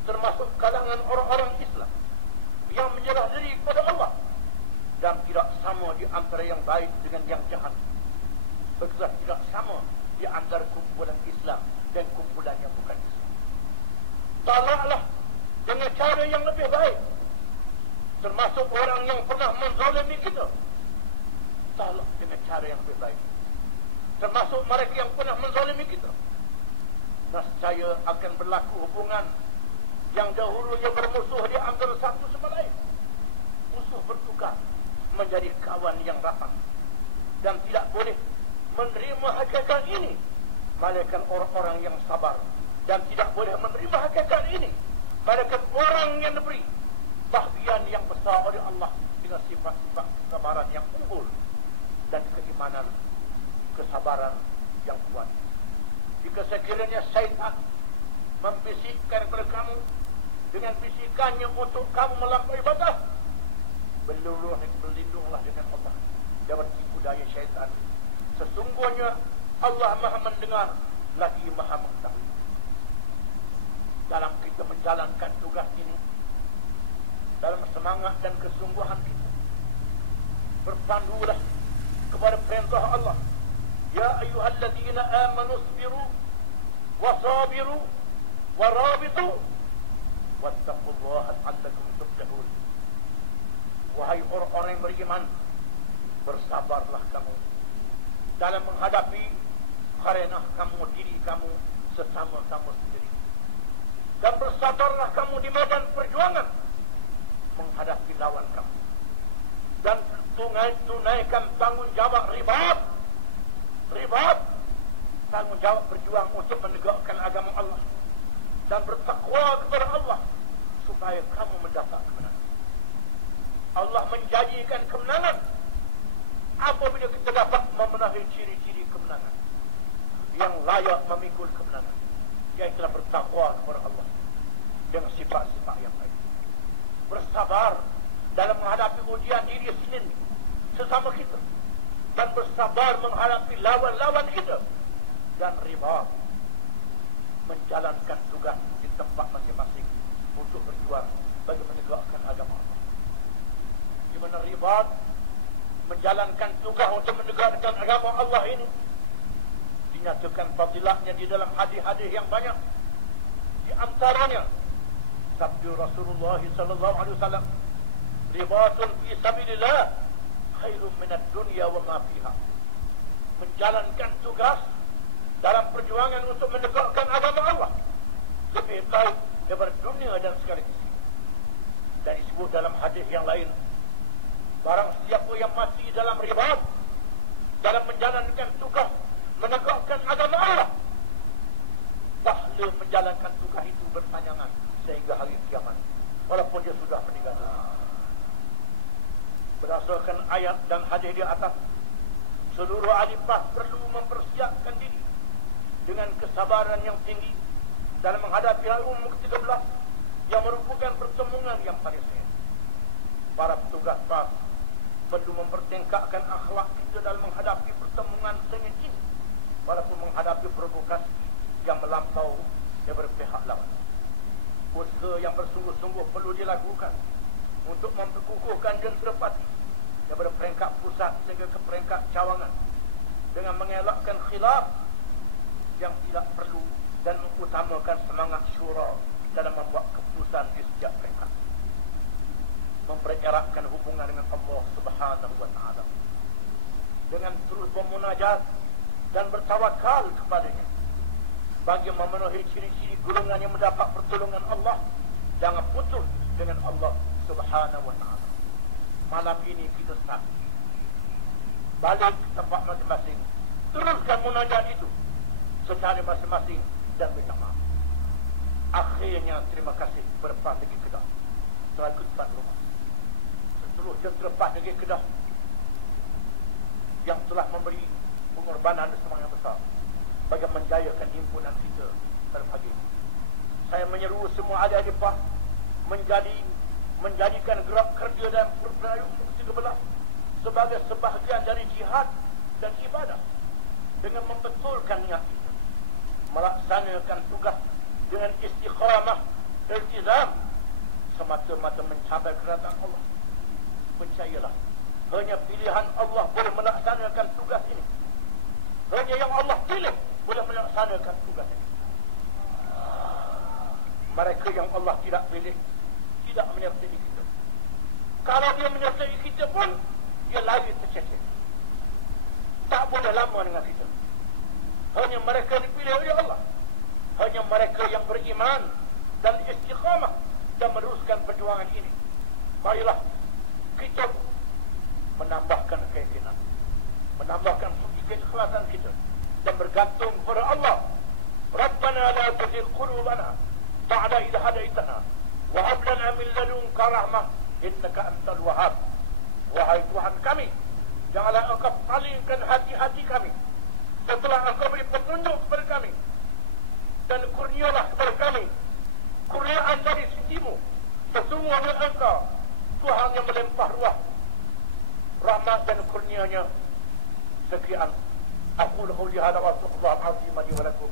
termasuk kalangan orang-orang Islam yang menyerah diri kepada Allah, dan tidak sama di antara yang baik dengan yang jahat. Begitu tidak sama di antara kumpulan Islam dan kumpulan yang bukan Islam. Talaklah dengan cara yang lebih baik, termasuk orang yang pernah menzalimi kita. Talak dengan cara yang lebih baik, termasuk mereka yang pernah menzalimi kita. Nescaya akan berlaku hubungan yang dahulunya bermusuh di antara satu sama lain. Musuh bertukar menjadi kawan yang rapat, dan tidak boleh menerima hakikat ini malaikat orang-orang yang sabar, dan tidak boleh menerima hakikat ini malaikat orang yang diberi bahagian yang besar oleh Allah dengan sifat-sifat kesabaran yang unggul dan keimanan kesabaran yang kuat. Jika sekiranya syaitan membisikkan kepada kamu dengan bisikannya untuk kamu melampaui batas, berlindunglah dengan Allah dari tipu daya syaitan. Sesungguhnya Allah Maha mendengar lagi Maha mengetahui. Dalam kita menjalankan tugas ini, dalam semangat dan kesungguhan kita, berpandulah kepada perintah Allah. Ya ayyuhalladzina amanu isbiru wasabiru warabitu wattaqullaha la'allakum tuflihun. Wahai orang-orang yang beriman, bersabarlah kamu dalam menghadapi karenah kamu diri kamu sesama kamu sendiri, dan bersabarlah kamu di medan perjuangan menghadapi lawan kamu, dan tunaikan tanggungjawab ribat tanggungjawab berjuang untuk menegakkan agama Allah, dan bertakwa kepada Allah supaya kamu mendapat kemenangan. Allah menjanjikan kemenangan apabila kita dapat memenuhi ciri-ciri kemenangan yang layak memikul kemenangan, yaitu bertakwa kepada Allah dengan sifat-sifat yang baik, bersabar dalam menghadapi ujian diri sendiri sesama kita, dan bersabar menghadapi lawan-lawan kita, dan riba menjalankan tugas di tempat masing-masing untuk berjuang bagi menegakkan agama Allah. Di mana riba menjalankan tugas untuk menegakkan agama Allah ini dinyatakan fadilatnya di dalam hadis-hadis yang banyak. Di antaranya sabda Rasulullah sallallahu alaihi wasallam, ribatun fi sabilillah khairun minad dunya wa ma fiha. Menjalankan tugas dalam perjuangan untuk menegakkan agama Allah lebih baik daripada dunia dan segala isi. Dan disebut dalam hadis yang lain, barang siapa yang mati dalam ribat, dalam menjalankan tugas menegakkan agama Allah, pahala menjalankan tugas itu berpanjangan sehingga hari kiamat, walaupun dia sudah meninggal. Berdasarkan ayat dan hadis di atas, seluruh ahli bas perlu mempersiapkan diri dengan kesabaran yang tinggi dalam menghadapi hari ke-13 yang merupakan pertemuan yang paling sehat. Para petugas bas perlu mempertingkatkan akhlak kita dalam menghadapi pertemuan sengit ini, walaupun menghadapi provokasi yang melampau daripada pihak lawan. Usaha yang bersungguh-sungguh perlu dilakukan untuk memperkukuhkan Jenderapati daripada peringkat pusat sehingga ke peringkat cawangan, dengan mengelakkan khilaf yang tidak perlu dan mengutamakan semangat syura dalam membuat keputusan di setiap peringkat. Mempereratkan hubungan dengan Allah Subhanahu wa taala dengan terus bermunajat dan bertawakal kepadanya. Bagi memenuhi ciri-ciri golongan yang mendapat pertolongan Allah, jangan putus dengan Allah Subhanahu wa ta'ala. Malam ini kita start. Balik ke tempat masing-masing. Teruskan munajat itu secara masing-masing dan minta maaf. Akhirnya terima kasih berlepas negeri Kedah. Setelah tuan rumah. Seterusnya terlepas negeri Kedah yang telah memberi pengorbanan dan semangat besar bagi menjayakan himpunan kita pada pagi ini. Saya menyeru semua adik-adik PAH menjadikan gerak kerja dan perayaan ke-13 sebagai sebahagian dari jihad dan ibadah dengan membetulkan niat kita, melaksanakan tugas dengan istiqamah, iltizam semata-mata mencapai kerajaan Allah. Percayalah, hanya pilihan Allah boleh melaksanakan tugas ini. Hanya yang Allah pilih boleh melaksanakan tugas ini. Mereka yang Allah tidak pilih tidak menyertai kita. Kalau dia menyertai kita pun, dia lari tercecer. Tak boleh lama dengan kita. Hanya mereka dipilih oleh Allah. Hanya mereka yang beriman dan istiqamah dan meneruskan perjuangan ini. Marilah kita menambahkan keyakinan, menambahkan keikhlasan kita dan bergantung kepada Allah. Rabbana la tuzigh qulubana ba'da idh hadaitana wa hab lana min ladunka rahmah innaka antal wahhab. Wahai Tuhan kami, janganlah Engkau palingkan hati-hati kami setelah Engkau beri petunjuk kepada kami, dan kurnialah kepada kami kurniaan dari sisimu. Sesungguhnya Engkau Tuhan yang melimpah ruah rahmat dan kurnianya. Sekian aku qauli hadza wa astaghfirullah al-azim li wa lakum.